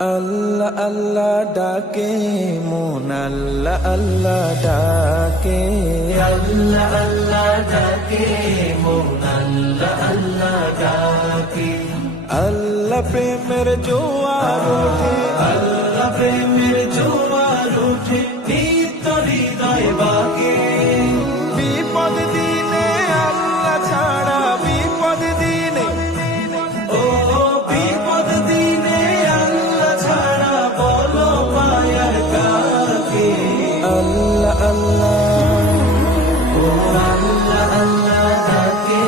আল্লাহ আল্লাহ ডাকে মন আল্লাহ আল্লাহ ডাকে, আল্লাহ আল্লাহ ডাকে মন আল্লাহ আল্লাহ ডাকে। আল্লাহ প্রেমের জোয়ার ওঠে, আল্লাহ প্রেমের জোয়ার ওঠে নিত্য হৃদয় বাকে। বিপদ দিনে আল্লাহ ছাড়া, বিপদ দিনে ও বিপদ দিনে আল্লাহ ছাড়া বলো পায়ার কাকে। আল্লাহ আল্লাহ ও আল্লাহ আল্লাহ ডাকে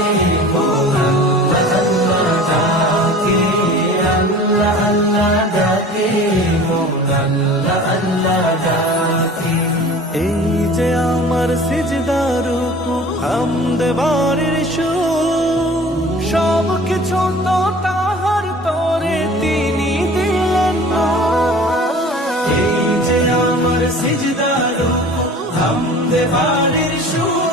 মন আল্লাহ আল্লাহ ডাকে। আল্লাহ আল্লাহ ডাকে মন আল্লাহ আল্লাহ ডাকে। এই যে আমার সিজদার রুকু হামদ বারের সুর, সব কিছু তো তাহার তরে তিনি দিলেন না। এই যে আমার সিজদা রুকু হামদে বাড়ির সুর,